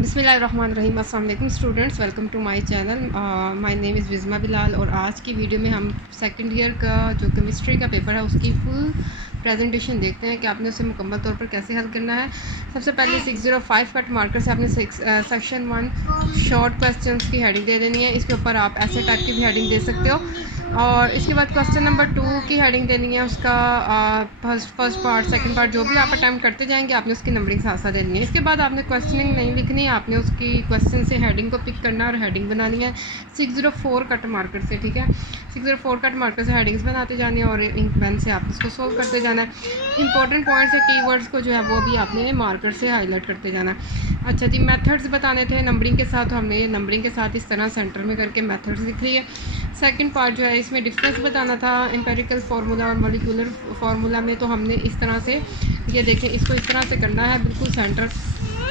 बिस्मिल्लाहिर्रहमानिर्रहीम। अस्सलाम वालेकुम students, welcome to my channel. My name is Wizma Bilal और आज की वीडियो में हम सेकंड ईयर का जो केमिस्ट्री का पेपर है उसकी फुल प्रेजेंटेशन देखते हैं कि आपने उसे मुकम्मल तौर पर कैसे हल करना है। सबसे पहले 605 कट मार्कर से आपने सेक्शन 1 शॉर्ट क्वेश्चंस की हेडिंग दे देनी है। इसके ऊपर आप ऐसे टाइप की भी हेडिंग दे सकते हो और इसके बाद क्वेश्चन नंबर 2 की हेडिंग देनी है। उसका फर्स्ट पार्ट सेकंड पार्ट जो भी आप अटैम्प्ट करते जाएंगे आपने उसकी नंबरिंग साथ साथ देनी है। इसके बाद आपने क्वेश्चनिंग नहीं लिखनी है, आपने उसकी क्वेश्चन से हेडिंग को पिक करना है और हेडिंग बनानी है 604 कट मार्कर से। ठीक है, 604 कट मार्कर से हेडिंग्स बनाते जाने और इंक पेन से आप इसको सोल्व करते जाना है। इंपॉर्टेंट पॉइंट्स है कीवर्ड्स को जो है वो भी आपने मार्कर से हाईलाइट करते जाना है। अच्छा जी, मेथड्स बताने थे नंबरिंग के साथ, हमने ये नंबरिंग के साथ इस तरह सेंटर में करके मेथड्स लिख लिए। सेकंड पार्ट जो है इसमें डिफरेंस बताना था एम्पेरिकल फार्मूला और मॉलिक्यूलर फार्मूला में, तो हमने इस तरह से ये देखें इसको इस तरह से करना है, बिल्कुल सेंटर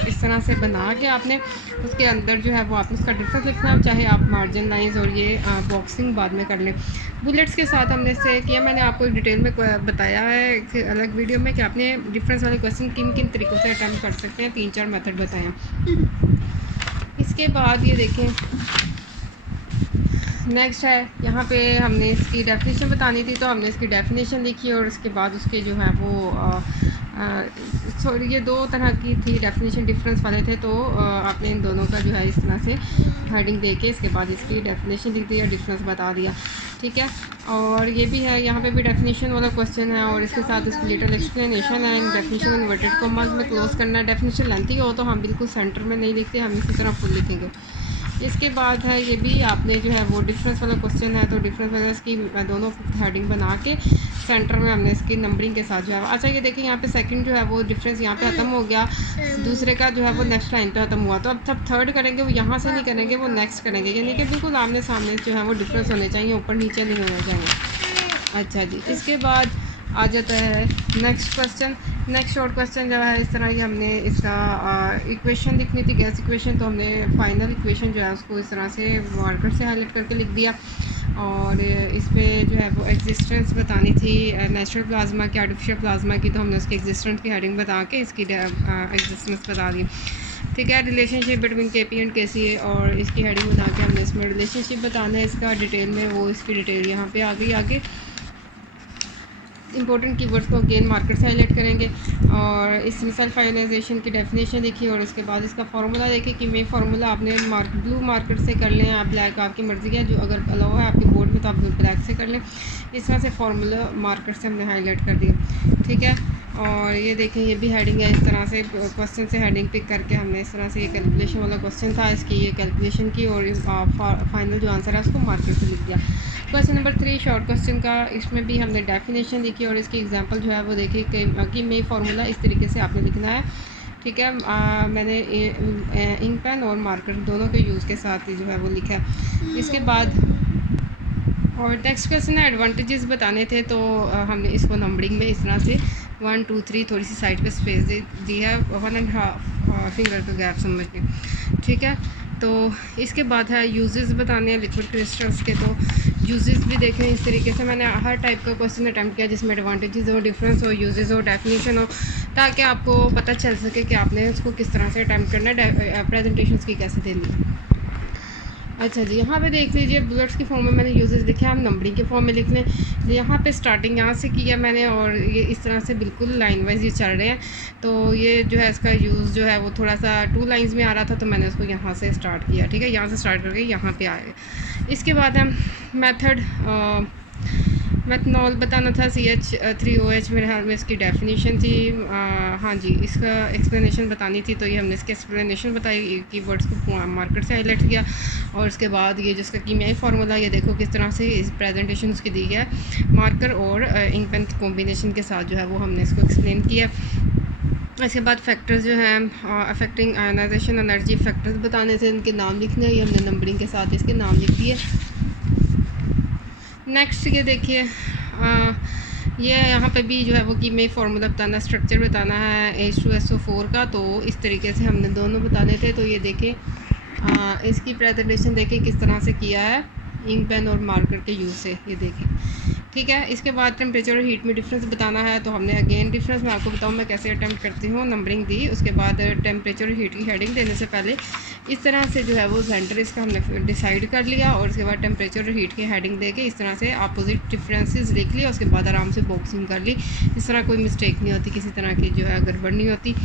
इस तरह से बना के आपने उसके अंदर जो है वो आपने उसका डिफरेंस लिखना है, चाहे आप मार्जिन लाइंस और ये बॉक्सिंग बाद में कर लें। बुलेट्स के साथ हमने इससे किया, मैंने आपको डिटेल में बताया है एक अलग वीडियो में कि आपने डिफरेंस वाले क्वेश्चन किन किन तरीक़ों से अटैम्प्ट कर सकते हैं, 3-4 मेथड बताए हैं। इसके बाद ये देखें नेक्स्ट है, यहाँ पे हमने इसकी डेफिनेशन बतानी थी तो हमने इसकी डेफिनेशन लिखी और उसके बाद उसके जो है वो सॉरी ये दो तरह की थी डेफिनेशन, डिफरेंस वाले थे, तो आपने इन दोनों का जो है इस तरह से हेडिंग दे के इसके बाद इसकी डेफिनेशन लिख दी और डिफरेंस बता दिया। ठीक है, और ये भी है यहाँ पे भी डेफिनेशन वाला क्वेश्चन है और इसके साथ इसकी लिटिल एक्सप्लेनेशन है। डेफिनेशन इन्वर्टेड कॉमास में क्लोज करना है। डेफिनेशन लेंथी हो तो हम बिल्कुल सेंटर में नहीं लिखते, हम इसी तरह फुल लिखेंगे। इसके बाद है ये भी आपने जो है वो डिफरेंस वाला क्वेश्चन है, तो डिफरेंस वाला इसकी दोनों हेडिंग बना के सेंटर में हमने इसकी नंबरिंग के साथ जो है। अच्छा ये देखिए यहाँ पे सेकंड जो है वो डिफरेंस यहाँ पे ख़त्म हो गया, दूसरे का जो है वो नेक्स्ट लाइन पे ख़त्म हुआ, तो अब जब थर्ड करेंगे वो यहाँ से नहीं करेंगे, वो नेक्स्ट करेंगे, यानी कि बिल्कुल आमने सामने जो है वो डिफरेंस होने चाहिए, ऊपर नीचे नहीं होने चाहिए। अच्छा जी, इसके बाद आ जाता है next question. Next short question जो है इस तरह ही हमने इसका इक्वेशन लिखनी थी, गैस इक्वेशन, तो हमने फाइनल इक्वेशन जो है उसको इस तरह से मार्कर से हाईलाइट करके लिख दिया और इसमें जो है वो एग्जिस्टेंस बतानी थी नेचुरल प्लाज्मा की, आर्टिफिशियल प्लाज्मा की, तो हमने उसकी एग्जिस्टेंस की हेडिंग बता के इसकी एग्जिस्टेंस बता दी। ठीक है, रिलेशनशिप बिटवीन के पी एंड के सी और इसकी हेडिंग बना के हमने इसमें रिलेशनशिप बताना है इसका डिटेल में, वो इसकी डिटेल यहाँ पे आ गई। आगे इंपॉर्टेंट कीवर्ड्स को अगेन मार्कर से हाईलाइट करेंगे और इसमें सेल्फ आयोनाइजेशन की डेफिनेशन देखिए और इसके बाद इसका फार्मूला देखिए कि मैं फार्मूला आपने ब्लू मार्कर से कर लें, आप ब्लैक आपकी मर्ज़ी है, जो अगर अलाउ है आपके बोर्ड में तो आप ब्लैक से कर लें। इस तरह से फार्मूला मार्कर से हमने हाईलाइट कर दिया। ठीक है, और ये देखें ये भी हेडिंग है, इस तरह से क्वेश्चन से हेडिंग पिक करके हमने इस तरह से ये कैलकुलेशन वाला क्वेश्चन था, इसकी ये कैलकुलेशन की और फाइनल जो आंसर है उसको मार्कर से लिख दिया। क्वेश्चन नंबर 3 शॉर्ट क्वेश्चन का, इसमें भी हमने डेफिनेशन लिखी और इसकी एग्जांपल जो है वो देखिए कि मे फार्मूला इस तरीके से आपने लिखना है। ठीक है, मैंने इंक पेन और मार्कर दोनों के यूज़ के साथ जो है वो लिखा है। इसके बाद और नेक्स्ट क्वेश्चन है एडवांटेजेस बताने थे, तो हमने इसको नंबरिंग में इस तरह से 1 2 3 थोड़ी सी साइड पे स्पेस दी है, 1.5 फिंगर का गैप समझ के। ठीक है, तो इसके बाद है यूजेस बताने हैं लिक्विड क्रिस्टल्स के, तो यूजेस भी देखें इस तरीके से मैंने हर टाइप का क्वेश्चन अटैम्प्ट किया जिसमें एडवांटेजेस हो, डिफरेंस हो, यूजेस हो, डेफिनेशन हो, ताकि आपको पता चल सके कि आपने उसको किस तरह से अटैम्प्ट करना है, प्रेजेंटेशंस की कैसे देनी है। अच्छा जी, यहाँ पे देख लीजिए बुलेट्स की फॉर्म में मैंने यूजेस लिखे, हम नंबरिंग के फॉर्म में लिख लें। यहाँ पे स्टार्टिंग यहाँ से किया मैंने और ये इस तरह से बिल्कुल लाइन वाइज ये चल रहे हैं, तो ये जो है इसका यूज़ जो है वो थोड़ा सा 2 लाइंस में आ रहा था, तो मैंने उसको यहाँ से स्टार्ट किया। ठीक है, यहाँ से स्टार्ट करके यहाँ पे आए। इसके बाद हम मेथड मेथनॉल बताना था, CH3OH मेरे ख्याल में इसकी डेफिनेशन थी। हाँ जी, इसका एक्सप्लेनेशन बतानी थी, तो ये हमने इसकी एक्सप्लेनेशन बताई, कीवर्ड्स को मार्कर से हाईलाइट किया और उसके बाद ये जिसका कीमियाई फार्मूला ये देखो किस तरह से इस प्रेजेंटेशन उसकी दी है, मार्कर और इंक पेन कॉम्बिनेशन के साथ जो है वो हमने इसको एक्सप्लेन किया। इसके बाद फैक्टर्स जो हैं अफेक्टिंग आयोनाइजेशन एनर्जी फैक्टर्स बताने थे, इनके नाम लिखने हैं, ये हमने नंबरिंग के साथ इसके नाम लिख दिए। नेक्स्ट ये देखिए ये यहाँ पे भी जो है वो कि मैं फार्मूला बताना, स्ट्रक्चर बताना है H2SO4 का, तो इस तरीके से हमने दोनों बताने थे। तो ये देखें इसकी प्रेजेंटेशन देखें किस तरह से किया है इंक पेन और मार्कर के यूज़ से। ये देखें ठीक है। इसके बाद टेम्परेचर और हीट में डिफरेंस बताना है, तो हमने अगेन डिफरेंस मैं आपको बताऊँ मैं कैसे अटैम्प्ट करती हूँ। नंबरिंग दी, उसके बाद टेम्परेचर और हीट की हेडिंग देने से पहले इस तरह से जो है वो सेंटर इसका हमने डिसाइड कर लिया, और उसके बाद टेम्परेचर और हीट की हेडिंग दे के इस तरह से अपोजिट डिफरेंसेस लिख लिया। उसके बाद आराम से बॉक्सिंग कर ली, इस तरह कोई मिस्टेक नहीं होती, किसी तरह की जो है गड़बड़ नहीं होती।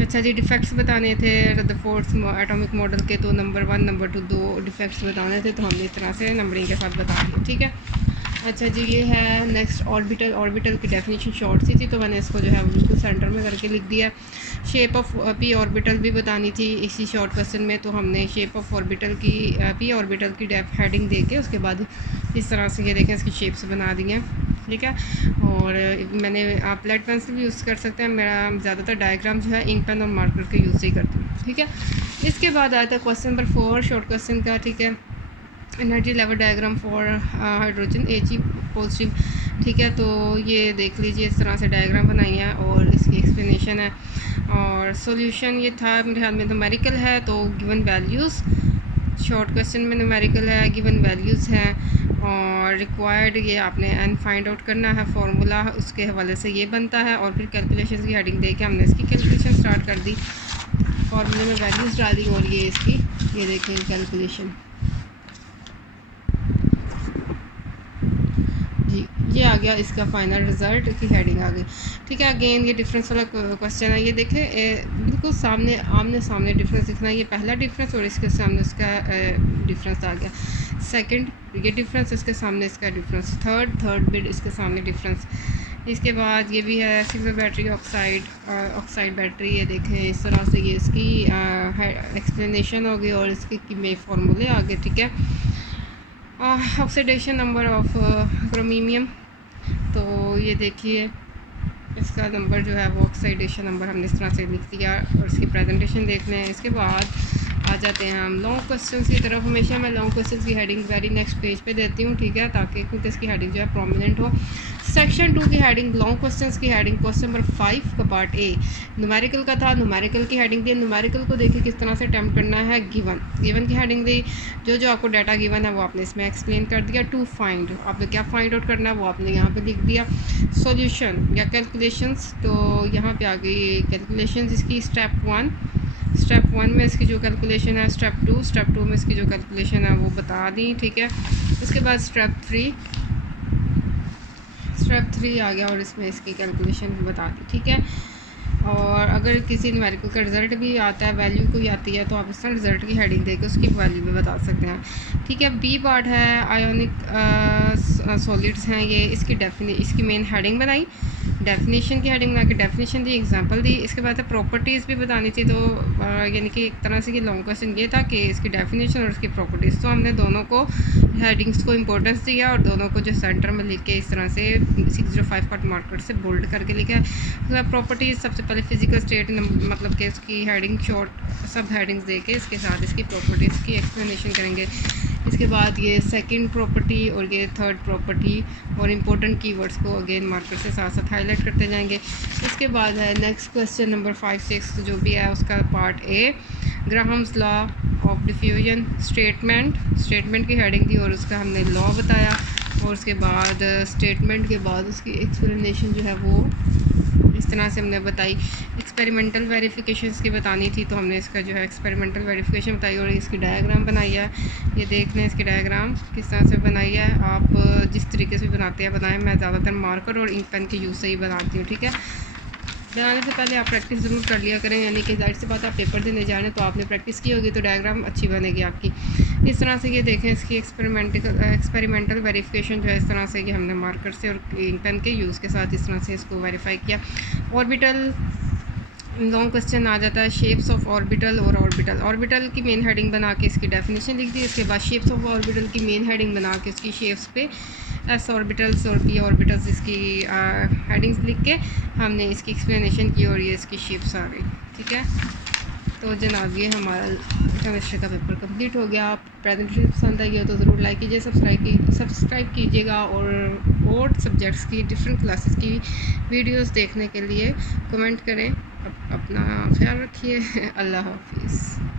अच्छा जी, डिफेक्ट्स बताने थे रदरफोर्ड एटॉमिक मॉडल के, तो नंबर 1 नंबर 2 2 डिफेक्ट्स बताने थे, तो हमने इस तरह से नंबरिंग के साथ बता दिया। ठीक है। अच्छा जी, ये है नेक्स्ट ऑर्बिटल की डेफिनेशन शॉर्ट सी थी, तो मैंने इसको जो है बिल्कुल सेंटर में करके लिख दिया। शेप ऑफ पी ऑर्बिटल भी बतानी थी इसी शॉर्ट क्वेश्चन में, तो हमने शेप ऑफ ऑर्बिटल की पी ऑर्बिटल की हेडिंग दे के उसके बाद इस तरह से ये देखें इसकी शेप्स बना दी हैं। ठीक है। और मैंने आप लेड पेंसिल भी यूज़ कर सकते हैं, मेरा ज़्यादातर डायग्राम जो है इंक पेन और मार्कर के यूज़ ही करती हूँ। ठीक है। इसके बाद आता है क्वेश्चन नंबर 4 शॉर्ट क्वेश्चन का। ठीक है। Energy level diagram for hydrogen He positive. ठीक है, तो ये देख लीजिए इस तरह से डायग्राम बनाई है और इसकी एक्सप्लेनेशन है। और सॉल्यूशन ये था मेरे ख्याल में न्यूमेरिकल है, तो गिवन वैल्यूज़ शॉर्ट क्वेश्चन में न्यूमेरिकल है, गिवन वैल्यूज़ हैं, और रिक्वायर्ड ये आपने एन फाइंड आउट करना है, फार्मूला उसके हवाले से ये बनता है, और फिर कैलकुलेशन की हेडिंग दे के हमने इसकी कैलकुलेशन स्टार्ट कर दी, फार्मूले में वैल्यूज़ डाल दी, और ये इसकी ये देखें कैलकुलेशन जी, ये आ गया इसका फाइनल रिज़ल्ट की हेडिंग आ गई। ठीक है। अगेन ये डिफरेंस वाला क्वेश्चन है, ये देखें बिल्कुल सामने आमने सामने डिफरेंस दिखना है, ये पहला डिफरेंस और इसके सामने उसका डिफरेंस आ गया। सेकंड ये डिफरेंस, इसके सामने इसका डिफरेंस, थर्ड बिट इसके सामने डिफरेंस। इसके बाद ये भी है सिल्वर बैटरी ऑक्साइड बैटरी, ये देखें इस तरह से ये इसकी एक्सप्लेनेशन हो गई और इसके में फार्मूले आ गए। ठीक है। ऑक्सीडेशन नंबर ऑफ क्रोमीनियम, तो ये देखिए इसका नंबर जो है वो ऑक्सीडेशन नंबर हमने इस तरह से लिख दिया, और इसकी प्रेजेंटेशन देख लें। इसके बाद आ जाते हैं हम लॉन्ग क्वेश्चंस की तरफ। हमेशा मैं लॉन्ग क्वेश्चंस की हेडिंग वेरी नेक्स्ट पेज पे देती हूँ। ठीक है, ताकि क्योंकि इसकी हेडिंग जो है प्रोमिनेंट हो। सेक्शन 2 की हेडिंग लॉन्ग क्वेश्चंस की हेडिंग क्वेश्चन नंबर 5 का पार्ट ए न्यूमेरिकल का था, न्यूमेरिकल की हेडिंग दी। न्यूमेरिकल को देखिए किस तरह से अटैम्प्ट करना है। गिवन की हेडिंग दी, जो आपको डाटा गिवन है वो आपने इसमें एक्सप्लेन कर दिया। टू फाइंड, आपने क्या फाइंड आउट करना है वो आपने यहाँ पे लिख दिया। सॉल्यूशन या कैलकुलेशंस, तो यहाँ पे आ गई कैलकुलेशंस इसकी। स्टेप 1 में इसकी जो कैलकुलेशन है, स्टेप 2 में इसकी जो कैलकुलेशन है वो बता दी। ठीक है। उसके बाद स्टेप 3 आ गया और इसमें इसकी कैलकुलेशन बता दी। ठीक है। और अगर किसी न्यूमेरिकल का रिज़ल्ट भी आता है, वैल्यू कोई आती है, तो आप इस तरह रिज़ल्ट की हेडिंग देकर उसकी वैल्यू भी बता सकते हैं। ठीक है। बी पार्ट है आयोनिक सॉलिड्स हैं ये, इसकी मेन हेडिंग बनाई, डेफिनेशन की हेडिंग बना के डेफिनेशन दी, एग्जांपल दी। इसके बाद प्रॉपर्टीज़ भी बतानी थी, तो यानी कि एक तरह से कि लॉन्ग क्वेश्चन ये था कि इसकी डेफिनेशन और इसकी प्रॉपर्टीज़, तो हमने दोनों को हेडिंग्स को इंपॉर्टेंस दिया और दोनों को जो सेंटर में लिख के इस तरह से 605 कट मार्कर से बोल्ड करके लिखा है। मतलब प्रॉपर्टीज़ सबसे पहले फिजिकल स्टेट, मतलब कि इसकी हेडिंग शॉर्ट सब हेडिंग्स दे के इसके साथ इसकी प्रॉपर्टीज़ की एक्सप्लेनेशन करेंगे। इसके बाद ये सेकंड प्रॉपर्टी और ये थर्ड प्रॉपर्टी और इम्पोर्टेंट कीवर्ड्स को अगेन मार्कर से साथ साथ हाईलाइट करते जाएंगे। इसके बाद है नेक्स्ट क्वेश्चन नंबर 5, 6 जो भी है उसका part A, Graham's law of diffusion statement की हेडिंग थी और उसका हमने लॉ बताया, और उसके बाद स्टेटमेंट के बाद उसकी एक्सप्लेनेशन जो है वो इस तरह से हमने बताई। एक्सपेरिमेंटल वेरिफिकेशंस की बतानी थी, तो हमने इसका जो है एक्सपेरिमेंटल वेरिफिकेशन बताई और इसकी डायग्राम बनाई है। ये देख लें इसकी डायग्राम किस तरह से बनाई है, आप जिस तरीके से बनाते हैं बनाएं। मैं ज़्यादातर मार्कर और इंक पेन के यूज़ से ही बनाती हूँ। ठीक है। बनाने से पहले आप प्रैक्टिस ज़रूर कर लिया करें, यानी कि जाहिर सी बात आप पेपर देने जा रहे हैं तो आपने प्रैक्टिस की होगी तो डायग्राम अच्छी बनेगी आपकी। इस तरह से ये देखें इसकी एक्सपेरिमेंटल वेरिफिकेशन जो है इस तरह से कि हमने मार्कर से और इंक पेन के यूज़ के साथ इस तरह से इसको वेरीफाई किया। ऑर्बिटल लॉन्ग क्वेश्चन आ जाता है, शेप्स ऑफ ऑर्बिटल और ऑर्बिटल की मेन हेडिंग बना के इसकी डेफिनेशन लिख दी। इसके बाद शेप्स ऑफ ऑर्बिटल की मेन हेडिंग बना के उसकी शेप्स पे एस ऑर्बिटल्स और पी ऑर्बिटल्स इसकी हेडिंग्स लिख के हमने इसकी एक्सप्लेनेशन की और ये इसकी शेप्स आ गई। ठीक है। तो जनाब ये हमारा केमिस्ट्री का पेपर कंप्लीट हो गया। आप प्रेजेंटेशन पसंद आई हो तो ज़रूर लाइक कीजिए, सब्सक्राइब कीजिएगा, और सब्जेक्ट्स की डिफरेंट क्लासेस की वीडियोस देखने के लिए कमेंट करें। अपना ख्याल रखिए। अल्लाह हाफिज़।